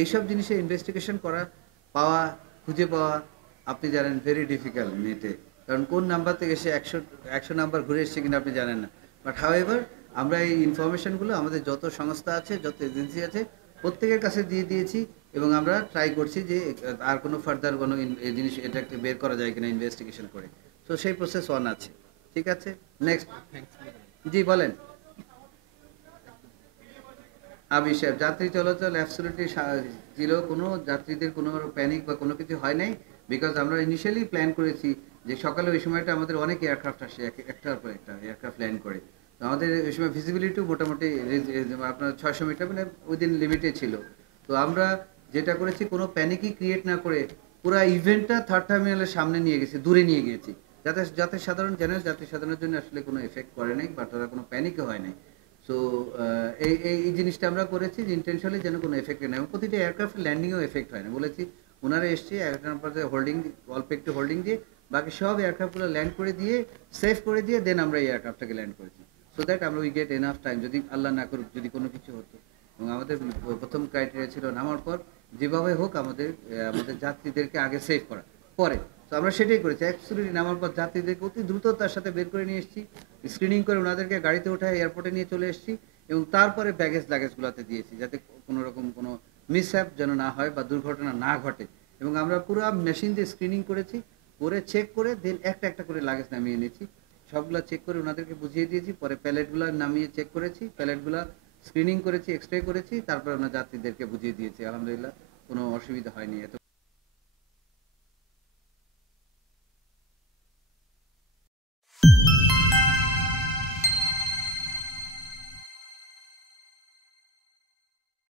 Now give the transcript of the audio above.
এইসব জিনিসের ইনভেস্টিগেশন করা, পাওয়া, খুঁজে পাওয়া আপনি জানেন ভেরি ডিফিকাল্ট নেটে, কারণ কোন নাম্বার থেকে সে একশো একশো নাম্বার ঘুরে এসছে কিনা আপনি জানেন না। বাট হাউএভার আমরা এই ইনফরমেশনগুলো আমাদের যত সংস্থা আছে, যত এজেন্সি আছে, প্রত্যেকের কাছে দিয়ে দিয়েছি, এবং আমরা ট্রাই করছি যে আর কোনো ফার্দার কোনো এই জিনিস এটাকে বের করা যায় কিনা ইনভেস্টিগেশন করে। তো সেই প্রসেস অন আছে। ঠিক আছে, নেক্সট। জি বলেন। আমি সাহেব, যাত্রী চলাচল অ্যাবসলিউটলি ছিল, কোনো যাত্রীদের কোনো প্যানিক বা কোনো কিছু হয় নাই, বিকজ আমরা ইনিশিয়ালি প্ল্যান করেছি যে সকালে ওই সময়টা আমাদের অনেক এয়ারক্রাফট আসে, একটার পর একটা এয়ারক্রাফট ল্যান্ড করে। তো আমাদের ওই সময় ভিজিবিলিটিও মোটামুটি আপনার 600 মিটার মানে উইদিন লিমিটে ছিল। তো আমরা যেটা করেছি, কোনো প্যানিকই ক্রিয়েট না করে পুরো ইভেন্টটা থার্ড টার্মিনালের সামনে নিয়ে গেছি, দূরে নিয়ে গিয়েছি, যাতে যাতে সাধারণ জেনারেল যাত্রী সাধারণের জন্য আসলে কোনো এফেক্ট করে নাই বা তারা কোনো প্যানিকও হয় নাই। সো এই এই জিনিসটা আমরা করেছি যে ইন্টেনশনালি যেন কোনো এফেক্ট না হয়, প্রতিটা এয়ারক্রাফট ল্যান্ডিংয়েও এফেক্ট হয় না। বলেছি ওনারা এসছে একটা পর্যায়ে হোল্ডিং, অল্প একটু হোল্ডিং দিয়ে বাকি সব এয়ারক্রাফটগুলো ল্যান্ড করে দিয়ে, সেফ করে দিয়ে দেন আমরা এই এয়ারক্রাফটটাকে ল্যান্ড করেছি, সো দ্যাট আমরা উই গেট এনাফ টাইম, যদি আল্লাহ না করুক যদি কোনো কিছু হতো। এবং আমাদের প্রথম ক্রাইটেরিয়া ছিল নামার পর যেভাবে হোক আমাদের আমাদের যাত্রীদেরকে আগে সেভ করা, পরে। তো আমরা সেটাই করেছি, অ্যাকচুয়ালি নামার পর যাত্রীদেরকে অতি দ্রুততার সাথে বের করে নিয়ে এসেছি, স্ক্রিনিং করে ওনাদেরকে গাড়িতে ওঠায় এয়ারপোর্টে নিয়ে চলে এসেছি, এবং তারপরে লাগেজগুলোতে দিয়েছি, যাতে কোনো রকম কোনো মিসহ্যাপ যেন না হয় বা দুর্ঘটনা না ঘটে। এবং আমরা পুরো মেশিন দিয়ে স্ক্রিনিং করেছি, করে চেক করে দেন একটা একটা করে লাগেজ নামিয়ে নিয়েছি, সবগুলো চেক করে ওনাদেরকে বুঝিয়ে দিয়েছি, পরে প্যালেটগুলো নামিয়ে চেক করেছি, প্যালেটগুলো স্ক্রিনিং করেছি, এক্সরে করেছি, তারপরে ওনার যাত্রীদেরকে বুঝিয়ে দিয়েছি। আলহামদুলিল্লাহ কোনো অসুবিধা হয়নি। এত